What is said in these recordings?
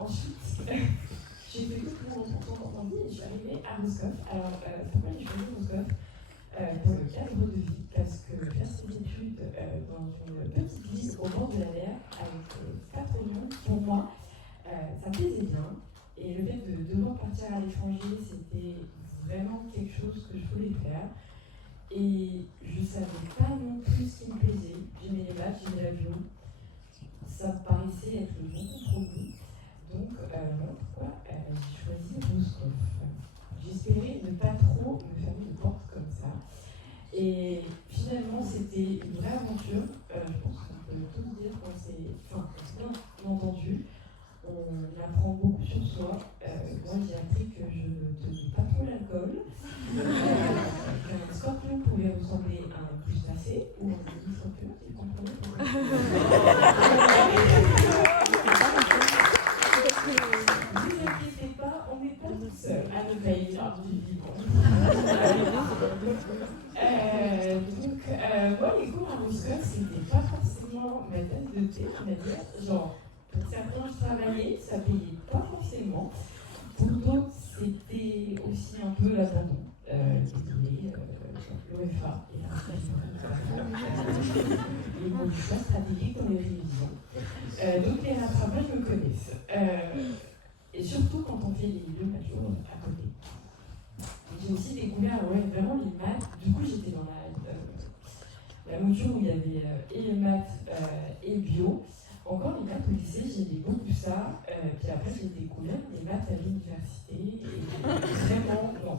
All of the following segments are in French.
ensuite, j'ai fait tout mon ensemble et je suis arrivée à Roscoff. Alors, pourquoi j'ai choisi Roscoff pour le cadre de vie? Parce que faire cette étude dans une petite ville au bord de la mer, avec pas trop de monde, pour moi, ça me plaisait bien. Et le fait de devoir partir à l'étranger, c'était vraiment quelque chose que je voulais faire. Et je savais pas non plus ce qui me plaisait. J'aimais les maths, j'aimais la bio. Ça me paraissait être le bon compromis. Donc, voilà pourquoi j'ai choisi Roscoff. J'espérais ne pas trop me fermer de porte comme ça. Et finalement, c'était une vraie aventure. Je pense qu'on peut tous dire qu'on s'est bien entendu. On apprend beaucoup sur soi. Moi, j'ai appris que je ne tenais pas trop l'alcool. Qu'un scorpion pouvait ressembler à un crustacé ou un mini-scorpion, si vous comprenez. Ne vous inquiétez pas, on n'est pas tout seul à ne pas y voir du vivant. Moi, les cours à Roscoff, c'était pas forcément ma tasse de thé, on va dire. Genre, pour certains, je travaillais, ça payait pas forcément. Pour d'autres, c'était aussi un peu l'abandon. L'OFA et les mots du choix stratégiques dans les révisions. Donc les rattrapages me connaissent. Et surtout quand on fait les deux majors à côté. J'ai aussi découvert vraiment les maths. Du coup, j'étais dans la module où il y avait et les maths et bio. Encore les maths au lycée, j'aimais beaucoup ça. Puis après, j'ai découvert les maths à l'université. Et vraiment, non.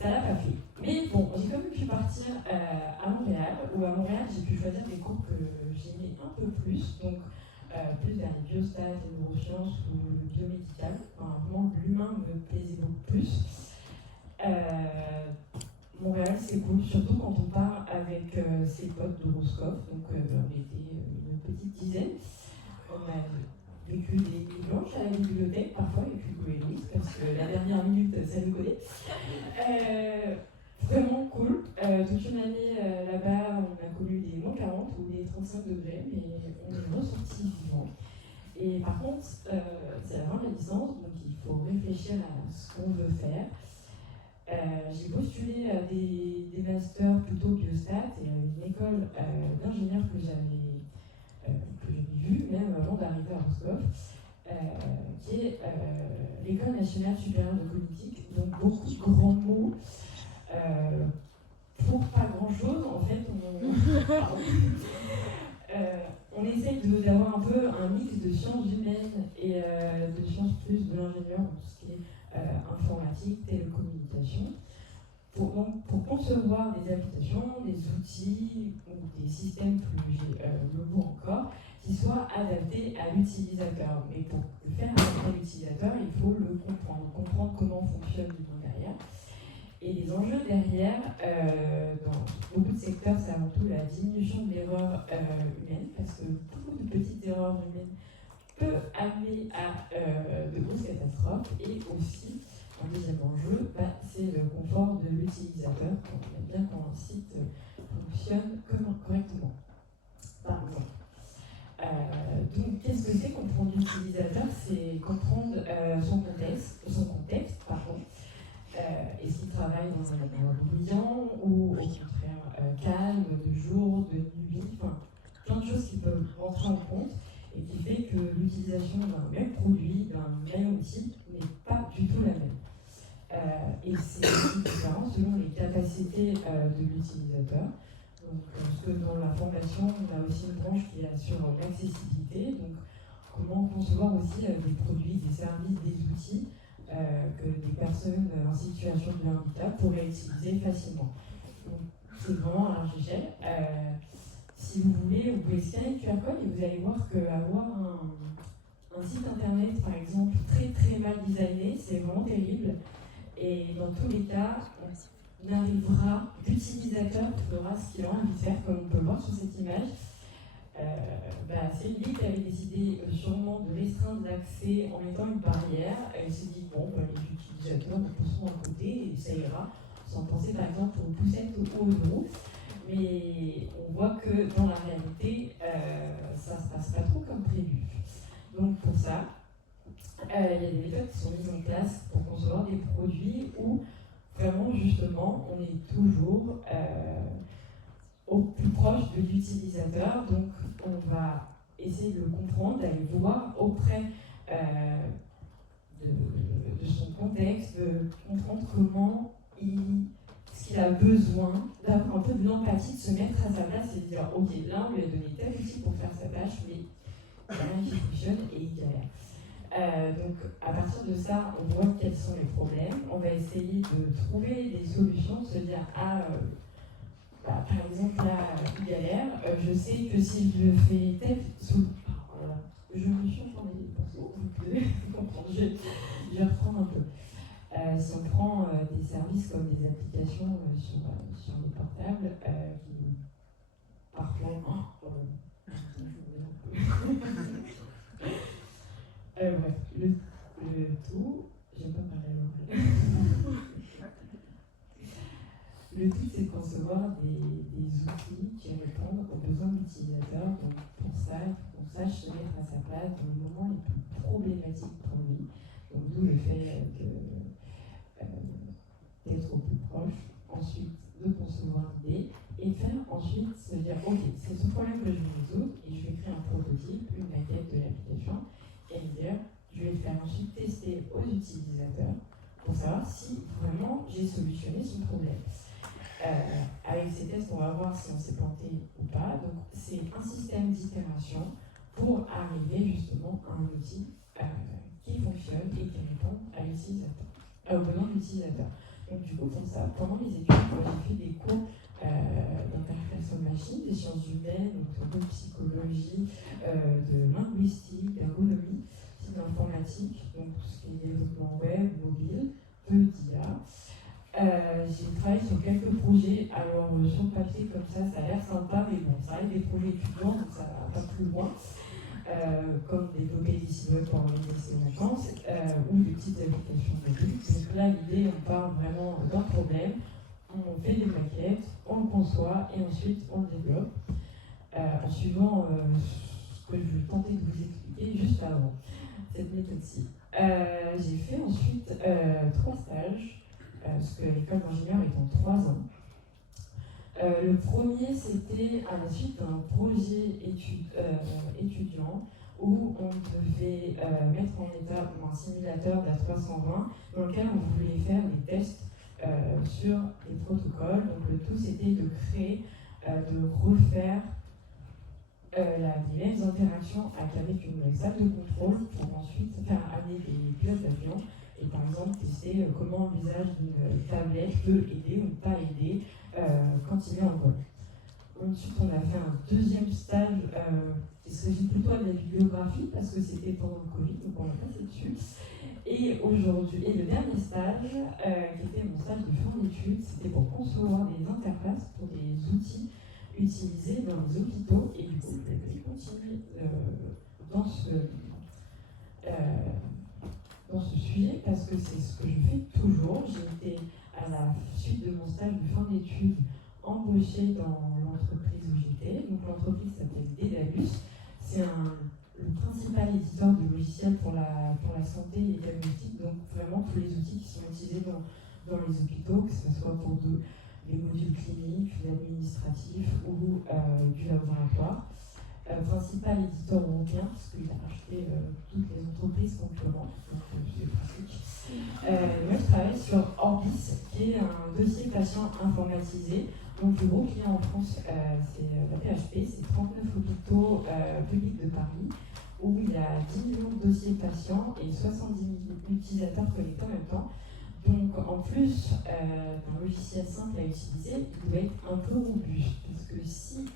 Ça l'a pas fait. Mais bon, j'ai quand même pu partir à Montréal, où à Montréal, j'ai pu choisir des cours que j'aimais un peu plus. Donc, plus vers les biostats, les neurosciences ou le biomédical. Enfin, vraiment, l'humain me plaisait beaucoup plus. Montréal, c'est cool, surtout quand on part avec ses potes de Roscoff. Donc, on était une petite dizaine. On a vécu des nuits blanches à la bibliothèque, parfois, avec Hugo et Louise, parce que la dernière minute, ça nous connaît. Vraiment cool. Toute une année là-bas, on a connu des moins 40 ou des 35 degrés, mais on est ressortis vivants. Et par contre, c'est la fin de la licence, donc il faut réfléchir à ce qu'on veut faire. J'ai postulé à des masters plutôt biostat et à une école d'ingénieurs que j'avais vue même avant d'arriver à Roscoff, qui est l'École nationale supérieure de politique. Donc beaucoup de grands mots pour pas grand-chose. En fait, on essaye d'avoir un peu un mix de sciences humaines et de sciences plus de l'ingénieur, tout ce qui est informatique, télécommunication, pour concevoir des applications, des outils ou des systèmes, plus j'ai le mot encore, qui soient adaptés à l'utilisateur. Mais pour le faire adapter à l'utilisateur, il faut le comprendre comment fonctionne le derrière. Et les enjeux derrière, dans beaucoup de secteurs, c'est avant tout la diminution de l'erreur humaine, parce que beaucoup de petites erreurs humaines peuvent amener à de grosses catastrophes. Et aussi, un deuxième enjeu, c'est le confort de l'utilisateur, quand on aime bien quand un site fonctionne correctement, par exemple. Donc, qu'est-ce que c'est comprendre l'utilisateur? C'est comprendre son contexte, est-ce qu'il travaille dans un endroit bruyant ou au contraire calme, de jour, de nuit, enfin plein de choses qui peuvent rentrer en compte et qui fait que l'utilisation d'un même produit, d'un même outil n'est pas du tout la même. Et c'est aussi différent selon les capacités de l'utilisateur. Donc, parce que dans la formation, on a aussi une branche qui est sur l'accessibilité, donc comment concevoir aussi des produits, des services, des outils que des personnes en situation de handicap pourraient utiliser facilement. Donc, c'est vraiment à large échelle. Si vous voulez, vous pouvez scanner le QR code et vous allez voir qu'avoir un site internet, par exemple, très très mal designé, c'est vraiment terrible. Et dans tous les cas, on arrivera, l'utilisateur fera ce qu'il a envie de faire, comme on peut le voir sur cette image. C'est une ville qui avait décidé sûrement de restreindre l'accès en mettant une barrière. Elle s'est dit, bon, les utilisateurs nous pousseront à côté et ça ira, sans penser par exemple aux poussettes ou aux roues. Mais on voit que dans la réalité, ça ne se passe pas trop comme prévu. Donc pour ça, il y a des méthodes qui sont mises en place pour concevoir des produits où vraiment justement on est toujours au plus proche de l'utilisateur. Donc on va essayer de le comprendre, d'aller voir auprès de son contexte, de comprendre comment ce qu'il a besoin, d'avoir un peu de l'empathie, de se mettre à sa place et de dire ok, là on lui a donné tel outil pour faire sa tâche, mais il n'y a rien qui fonctionne et il galère. Donc à partir de ça, on voit quels sont les problèmes, on va essayer de trouver des solutions, de se dire par exemple là, il galère, je sais que si je fais tel je me suis entendu pour ça, vous pouvez comprendre, je vais reprendre un peu. Si on prend des services comme des applications sur les portables qui parfois bref, le tout, j'aime pas parler l'anglais. Le tout, c'est de concevoir des outils qui répondent aux besoins de l'utilisateur. Donc pour ça, il faut qu'on sache se mettre à sa place dans le moment les plus problématiques pour lui. Donc d'où le fait d'être au plus proche. Ensuite, de concevoir l'idée et faire ensuite se dire ok, c'est ce problème que je vais résoudre et je vais créer un prototype, une maquette de l'application et me dire je vais le faire ensuite tester aux utilisateurs pour savoir si vraiment j'ai solutionné son problème. Avec ces tests, on va voir si on s'est planté ou pas. Donc, c'est un système d'itération pour arriver justement à un outil qui fonctionne et qui répond à l'utilisateur, aux besoins de l'utilisateur. Donc, du coup, pour ça, pendant les études, j'ai fait des cours d'interface machine, des sciences humaines, donc un peu de psychologie, de linguistique, d'ergonomie, d'informatique, donc tout ce qui est développement web, mobile, peu d'IA. J'ai travaillé sur quelques projets, alors sur le papier comme ça a l'air sympa, mais bon, ça reste des projets étudiants, donc ça va pas plus loin, comme développer des sites web pour organiser ses vacances, ou des petites applications mobiles. Donc là, l'idée, on part vraiment d'un problème, on fait des maquettes, on le conçoit, et ensuite on le développe, en suivant ce que je vais tenter de vous expliquer juste avant, cette méthode-ci. J'ai fait ensuite 3 stages, parce que l'école d'ingénieur est en 3 ans. Le premier, c'était à la suite d'un projet étudiant où on devait mettre en état un simulateur d'A320 dans lequel on voulait faire des tests sur les protocoles. Donc le tout, c'était de créer, de refaire les mêmes interactions avec une salle de contrôle pour ensuite faire amener des pilotes d'avion et par exemple tester comment l'usage d'une tablette peut aider ou ne pas aider quand il est en vol. Ensuite, on a fait un deuxième stage, il s'agit plutôt de la bibliographie parce que c'était pendant le Covid, donc on a passé dessus. Et le dernier stage, qui était mon stage de fin d'études, c'était pour concevoir des interfaces pour des outils utilisés dans les hôpitaux. Et du coup, je vais continuer dans ce sujet parce que c'est ce que je fais toujours. J'ai été à la suite de mon stage de fin d'études embauchée dans l'entreprise où j'étais. Donc l'entreprise s'appelle Dedalus. C'est le principal éditeur de logiciels pour la santé et les diagnostics, donc vraiment tous les outils qui sont utilisés dans les hôpitaux, que ce soit pour les modules cliniques, l'administratif ou du laboratoire. Principal éditeur européen, parce qu'il a racheté toutes les entreprises concurrentes, donc c'est pratique. Moi, je travaille sur Orbis, qui est un dossier patient informatisé. Donc, le gros client en France, c'est la PHP, c'est 39 hôpitaux publics de Paris, où il y a 10 millions de dossiers patients et 70 000 utilisateurs connectés en même temps. Donc, en plus d'un logiciel simple à utiliser, il doit être un peu robuste, parce que si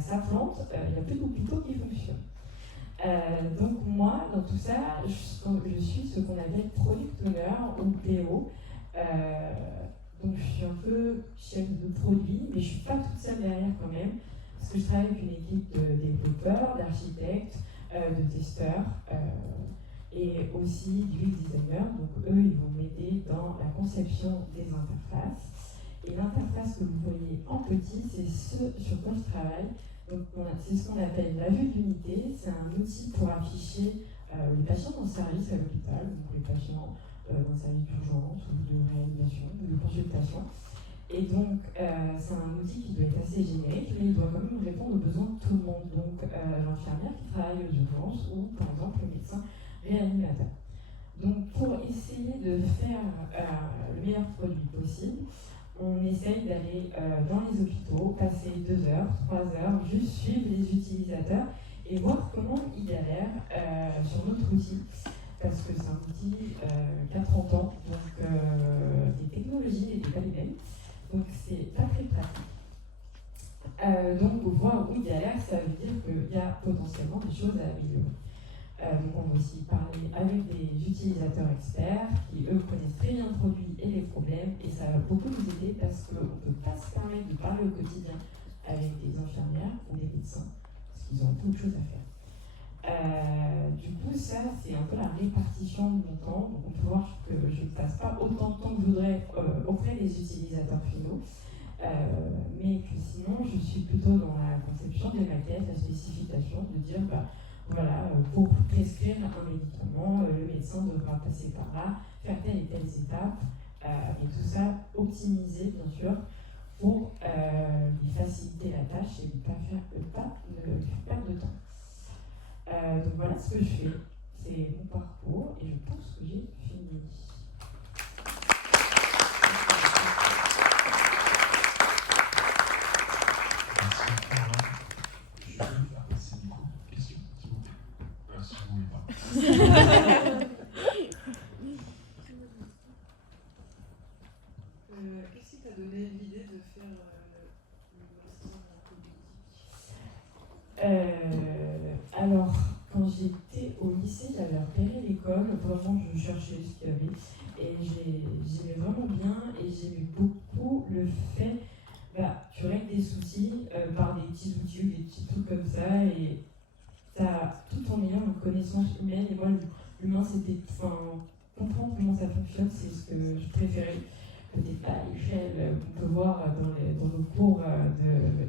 ça plante, il n'y a plus d'hôpitaux qui fonctionnent. Donc moi, dans tout ça, je suis ce qu'on appelle Product Owner ou PO. Donc je suis un peu chef de produit, mais je ne suis pas toute seule derrière quand même, parce que je travaille avec une équipe de développeurs, d'architectes, de testeurs, et aussi du UX designer. Donc eux, ils vont m'aider dans la conception des interfaces. Et l'interface que vous voyez en petit, c'est ce sur quoi je travaille. Donc c'est ce qu'on appelle la vue d'unité. C'est un outil pour afficher les patients en service à l'hôpital, donc les patients dans le service d'urgence ou de réanimation ou de consultation. Et donc, c'est un outil qui doit être assez générique, mais il doit quand même répondre aux besoins de tout le monde. Donc, l'infirmière qui travaille aux urgences ou, par exemple, le médecin réanimateur. Donc, pour essayer de faire le meilleur produit possible, on essaye d'aller dans les hôpitaux, passer 2 heures, 3 heures, juste suivre les utilisateurs et voir comment ils galèrent sur notre outil. Parce que c'est un outil qui a 30 ans, donc les technologies n'étaient pas les mêmes. Donc c'est pas très pratique. Donc voir où il galère, ça veut dire qu'il y a potentiellement des choses à améliorer. Donc on va aussi parler avec des utilisateurs experts qui eux connaissent très bien le produit et les problèmes, et ça va beaucoup nous aider parce qu'on ne peut pas se permettre de parler au quotidien avec des infirmières ou des médecins parce qu'ils ont beaucoup de choses à faire. Du coup, ça, c'est un peu la répartition de mon temps. Donc, on peut voir que je ne passe pas autant de temps que je voudrais auprès des utilisateurs finaux, mais que sinon, je suis plutôt dans la conception des maquettes, la spécification, de dire, voilà, pour prescrire un médicament, le médecin devra passer par là, faire telle et telle étape, et tout ça optimisé, bien sûr, pour lui faciliter la tâche et ne pas perdre de temps. Donc voilà ce que je fais, c'est mon parcours et je pense que j'ai fini. Je vais faire passer du coup. Question, s'il vous plaît. Si vous voulez pas. Qu'est-ce qui t'a donné l'idée de faire le Alors, quand j'étais au lycée, j'avais repéré l'école, vraiment je cherchais ce qu'il y avait, et j'aimais vraiment bien, et j'aimais beaucoup le fait, tu règles des soucis par des petits outils ou des petits trucs comme ça, et tout en ayant une connaissance humaine, et moi l'humain c'était, comprendre comment ça fonctionne, c'est ce que je préférais. Peut-être pas à l'échelle qu'on peut voir dans nos cours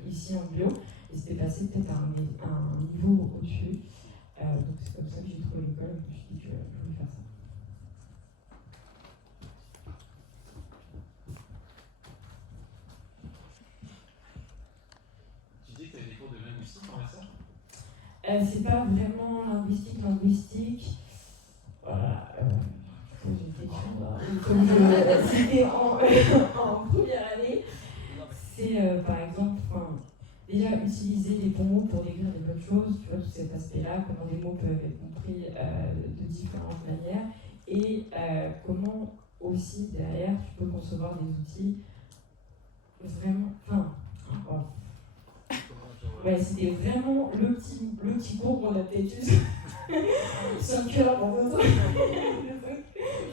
ici en bio, et c'était passé peut-être à un niveau au-dessus. Donc c'est comme ça que j'ai trouvé l'école et que je me suis dit que je voulais faire ça. Tu dis que tu as des cours de linguistique en master ? C'est pas vraiment linguistique. Voilà. C'était en première année. C'est par exemple, déjà utiliser les bons mots pour décrire des bonnes choses, tu vois, tout cet aspect-là, comment les mots peuvent être compris de différentes manières, et comment aussi derrière tu peux concevoir des outils vraiment. Ouais, c'était vraiment le petit cours qu'on a peut-être juste 5 heures dans notre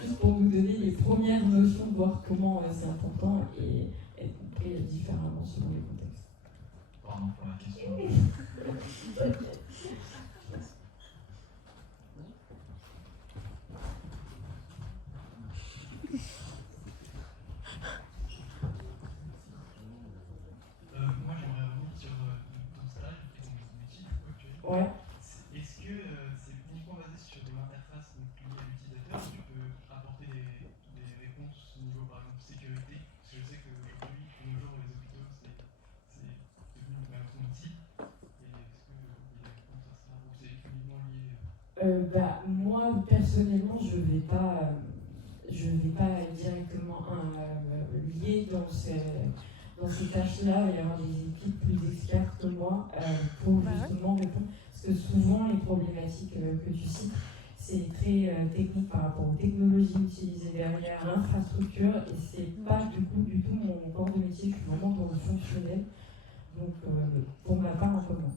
juste pour vous donner les premières notions, de voir comment c'est important et être compris différemment selon les contextes. Pardon pour la question. Moi j'aimerais revenir sur ton stage et ton métier actuel. Ouais. Est-ce que c'est uniquement basé sur l'interface liée à l'utilisateur ou tu peux apporter des réponses au niveau par exemple sécurité? Parce que je sais qu'aujourd'hui, de nos jours, les hôpitaux, c'est devenu un outil. Et est-ce qu'il y a des réponses à ça ou c'est uniquement lié Moi personnellement je vais pas directement lier dans ces tâches-là. Il va y avoir des équipes plus expertes que moi pour justement répondre, parce que souvent les problématiques que tu cites, c'est très technique par rapport aux technologies utilisées derrière, l'infrastructure, et c'est pas du tout mon corps de métier. Je suis vraiment dans le fonctionnel, donc pour ma part un peu moins.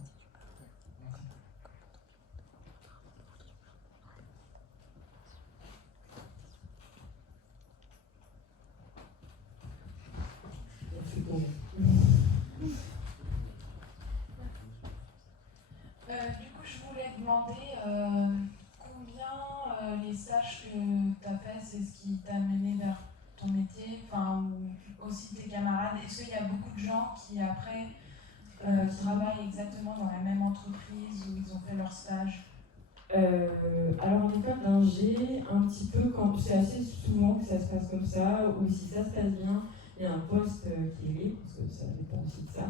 Du coup, je voulais demander combien les stages que tu as fait, c'est ce qui t'a mené vers ton métier, ou aussi tes camarades. Est-ce qu'il y a beaucoup de gens qui, après, travaillent exactement dans la même entreprise où ils ont fait leur stage? Alors en école d'ingé, un petit peu, quand c'est assez souvent que ça se passe comme ça, ou si ça se passe bien, il y a un poste qui est libre, parce que ça dépend aussi de ça.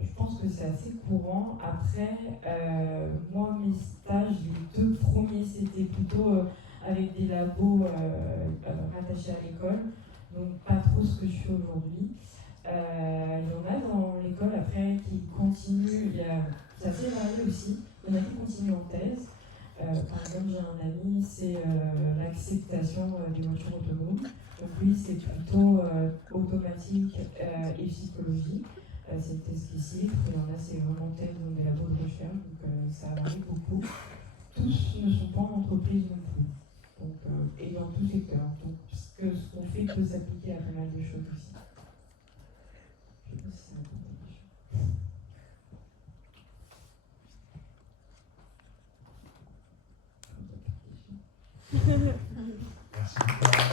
Je pense que c'est assez courant. Après, moi, mes stages, les 2 premiers, c'était plutôt avec des labos rattachés à l'école, donc pas trop ce que je fais aujourd'hui. Il y en a dans l'école après qui continuent, c'est assez varié aussi, il y en a qui continuent en thèse. Par exemple, j'ai un ami, c'est l'acceptation des voitures autonomes. Donc lui, c'est plutôt automatique et psychologie. C'est une thèse qui s'illustre, et il y en a, c'est vraiment thèse dans des labos de recherche, donc ça varie beaucoup. Tous ne sont pas en entreprise non plus, donc, et dans tout secteur. Donc ce qu'on fait peut s'appliquer à pas mal de choses aussi. Je sais pas si ça répond à ta question. Merci beaucoup.